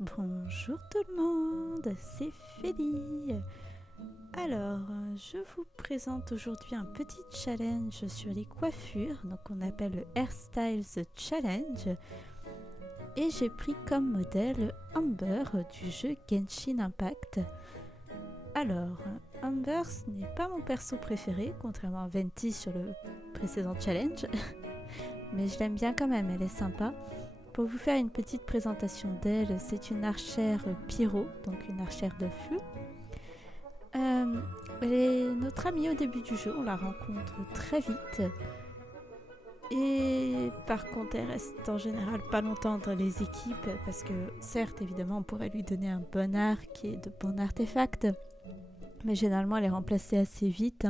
Bonjour tout le monde, c'est Félie. Alors, je vous présente aujourd'hui un petit challenge sur les coiffures, donc on appelle le Hairstyles Challenge. Et j'ai pris comme modèle Amber du jeu Genshin Impact. Alors, Amber, ce n'est pas mon perso préféré, contrairement à Venti sur le précédent challenge. Mais je l'aime bien quand même, elle est sympa. Pour vous faire une petite présentation d'elle, c'est une archère pyro, donc une archère de feu. Elle est notre amie au début du jeu, on la rencontre très vite. Et par contre, elle reste en général pas longtemps dans les équipes parce que certes, évidemment, on pourrait lui donner un bon arc et de bons artefacts. Mais généralement, elle est remplacée assez vite.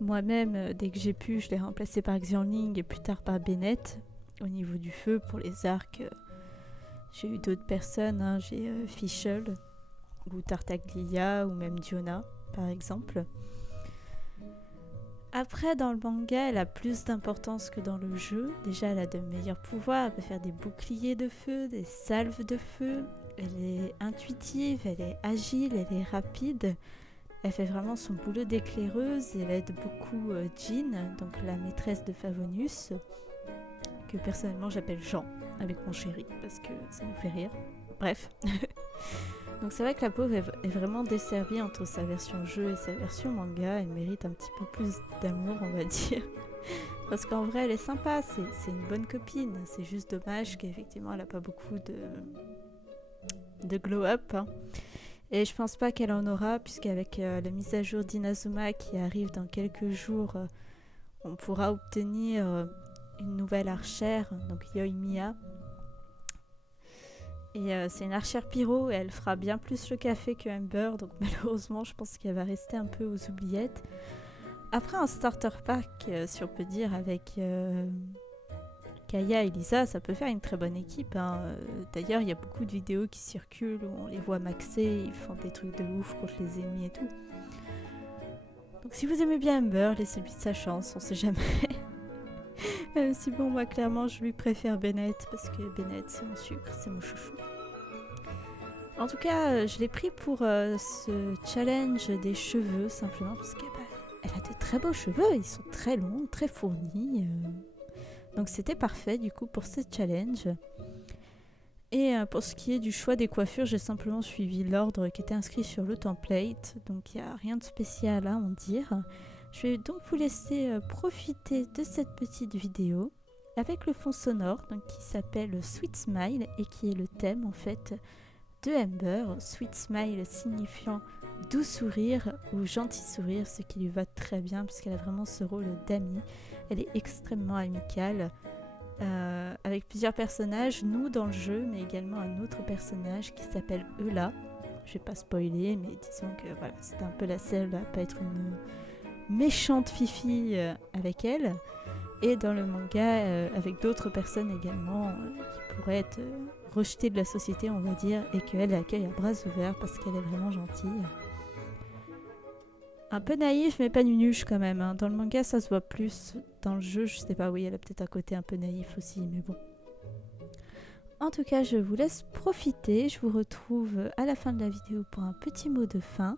Moi-même, dès que j'ai pu, je l'ai remplacée par Xiangling et plus tard par Bennett. Au niveau du feu, pour les arcs, j'ai eu d'autres personnes. J'ai Fischl ou Tartaglia ou même Diona, par exemple. Après, dans le manga, elle a plus d'importance que dans le jeu. Déjà, elle a de meilleurs pouvoirs. Elle peut faire des boucliers de feu, des salves de feu. Elle est intuitive, elle est agile, elle est rapide. Elle fait vraiment son boulot d'éclaireuse. Elle aide beaucoup Jean, donc la maîtresse de Favonius, que personnellement j'appelle Jean, avec mon chéri, parce que ça nous fait rire. Bref. Donc c'est vrai que la pauvre est vraiment desservie entre sa version jeu et sa version manga. Elle mérite un petit peu plus d'amour, on va dire. Parce qu'en vrai, elle est sympa, c'est une bonne copine. C'est juste dommage qu'effectivement, elle n'a pas beaucoup de glow-up. Et je pense pas qu'elle en aura, puisqu'avec la mise à jour d'Inazuma qui arrive dans quelques jours, on pourra obtenir une nouvelle archère, donc Yoimiya. Et c'est une archère pyro et elle fera bien plus le café que Amber, donc malheureusement je pense qu'elle va rester un peu aux oubliettes. Après un starter pack, si on peut dire, avec Kaya et Lisa, ça peut faire une très bonne équipe. D'ailleurs, il y a beaucoup de vidéos qui circulent où on les voit maxer, ils font des trucs de ouf contre les ennemis et tout. Donc si vous aimez bien Amber, laissez-lui sa chance, on sait jamais. Même si bon, moi clairement je lui préfère Bennett, parce que Bennett c'est mon sucre, c'est mon chouchou. En tout cas, je l'ai pris pour ce challenge des cheveux, simplement parce qu'elle a de très beaux cheveux, ils sont très longs, très fournis. Donc c'était parfait du coup pour ce challenge. Et pour ce qui est du choix des coiffures, j'ai simplement suivi l'ordre qui était inscrit sur le template, donc il n'y a rien de spécial à en dire. Je vais donc vous laisser profiter de cette petite vidéo avec le fond sonore donc, qui s'appelle Sweet Smile et qui est le thème en fait de Amber. Sweet Smile signifiant doux sourire ou gentil sourire, ce qui lui va très bien puisqu'elle a vraiment ce rôle d'amie. Elle est extrêmement amicale avec plusieurs personnages, nous dans le jeu, mais également un autre personnage qui s'appelle Eula. Je vais pas spoiler, mais disons que voilà, c'était un peu la seule à pas être une méchante fifi avec elle. Et dans le manga, avec d'autres personnes également qui pourraient être rejetées de la société, on va dire, et qu'elle accueille à bras ouverts parce qu'elle est vraiment gentille. Un peu naïf, mais pas nunuche quand même. Dans le manga, ça se voit plus. Dans le jeu, je sais pas, oui, elle a peut-être un côté un peu naïf aussi, mais bon. En tout cas, je vous laisse profiter. Je vous retrouve à la fin de la vidéo pour un petit mot de fin.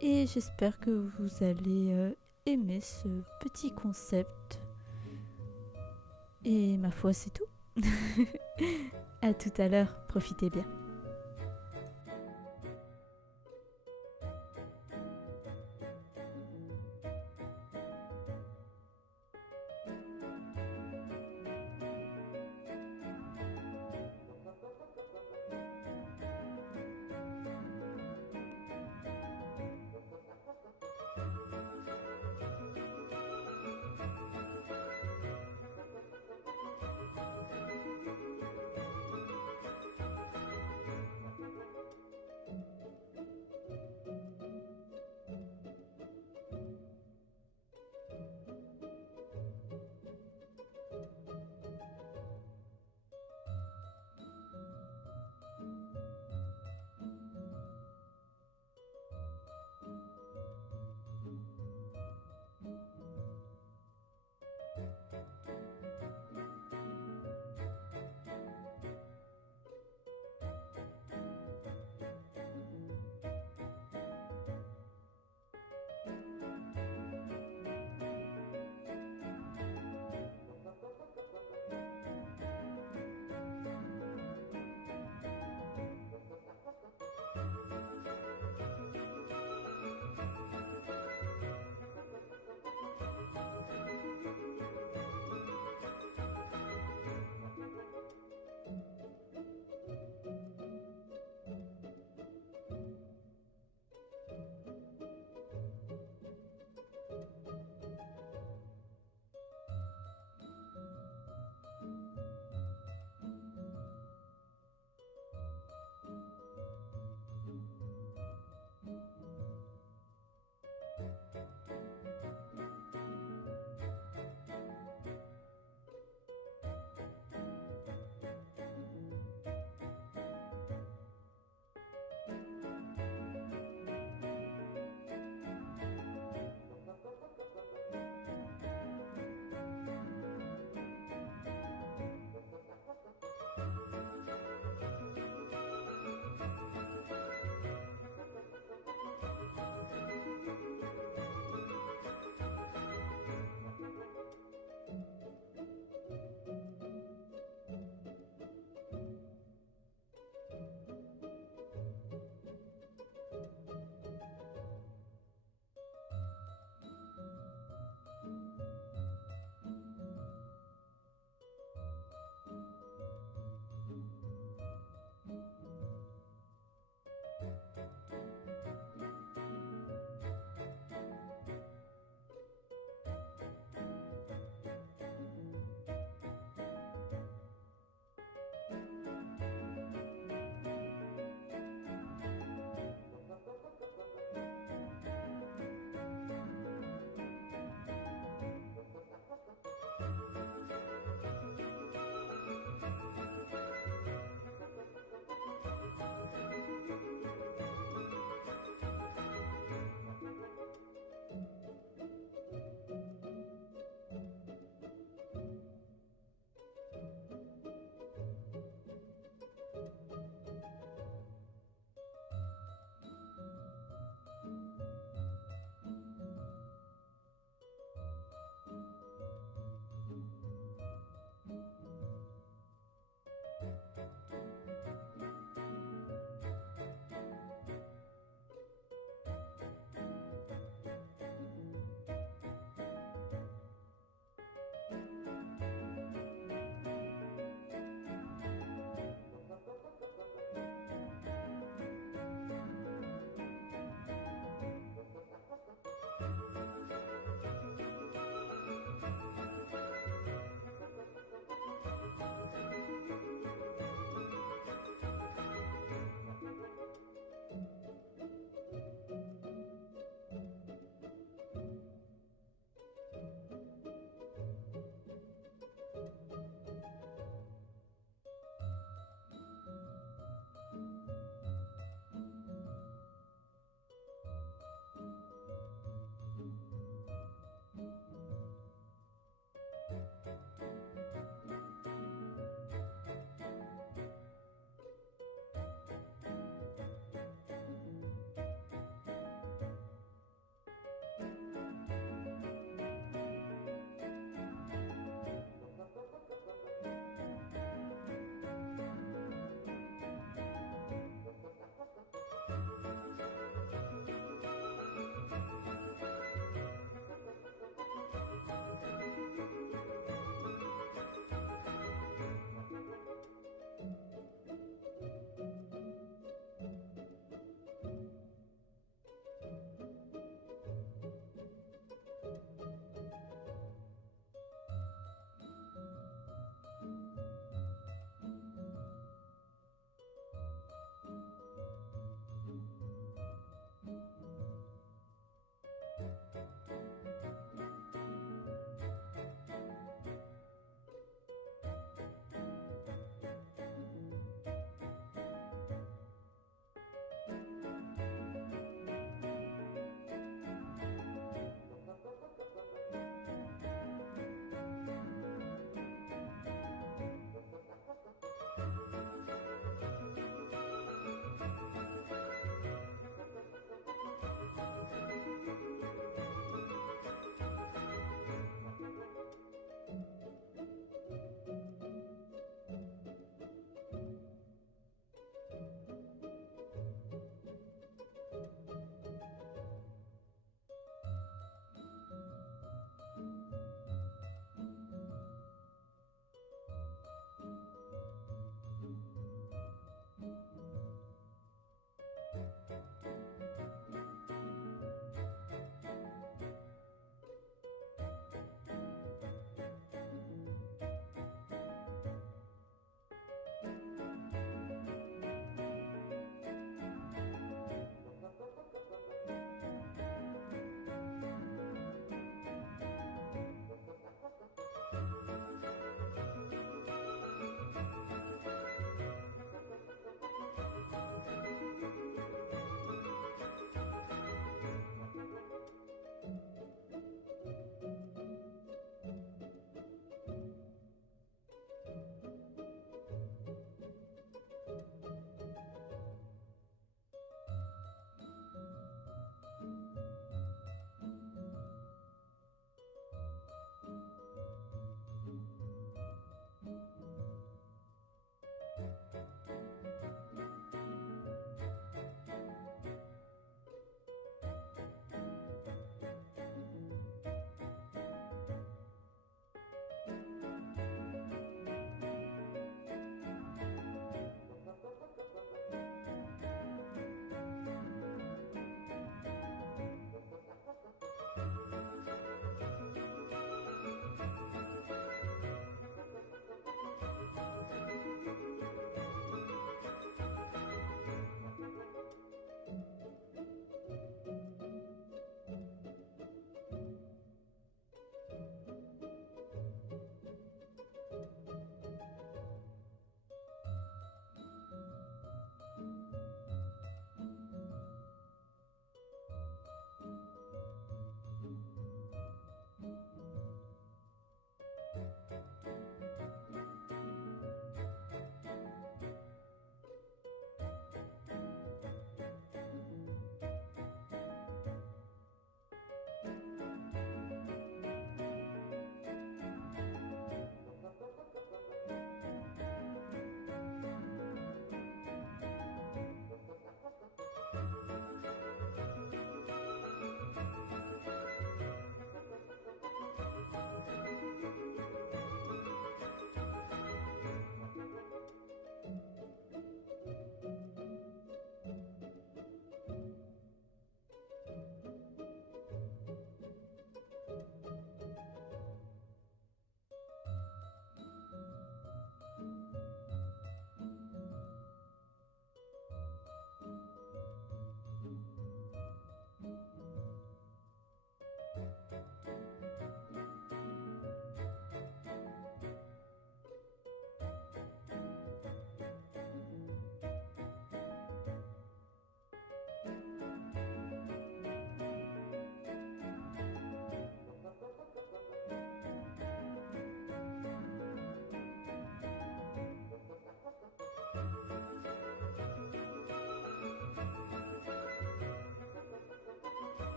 Et j'espère que vous allez aimer ce petit concept. Et ma foi, c'est tout. À tout à l'heure, profitez bien.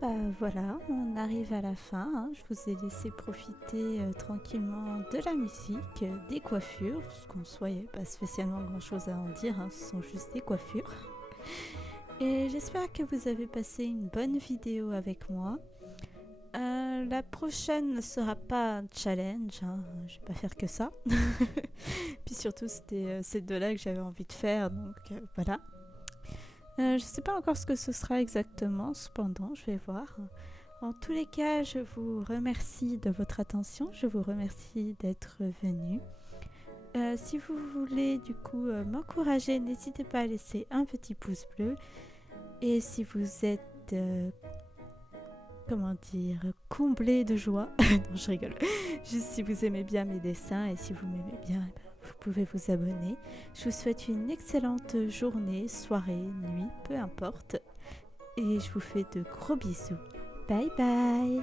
bah voilà, on arrive à la fin, hein. Je vous ai laissé profiter tranquillement de la musique, des coiffures, parce qu'en soi, il n'y a pas spécialement grand chose à en dire, hein, ce sont juste des coiffures. Et j'espère que vous avez passé une bonne vidéo avec moi. La prochaine ne sera pas un challenge, hein, je vais pas faire que ça. Puis surtout, c'était ces deux-là que j'avais envie de faire, donc voilà. Je sais pas encore ce que ce sera exactement, cependant, je vais voir. En tous les cas, je vous remercie de votre attention, je vous remercie d'être venu. Si vous voulez du coup m'encourager, n'hésitez pas à laisser un petit pouce bleu. Et si vous êtes, comment dire, comblé de joie, non je rigole, juste si vous aimez bien mes dessins et si vous m'aimez bien, vous pouvez vous abonner. Je vous souhaite une excellente journée, soirée, nuit, peu importe. Et je vous fais de gros bisous. Bye bye!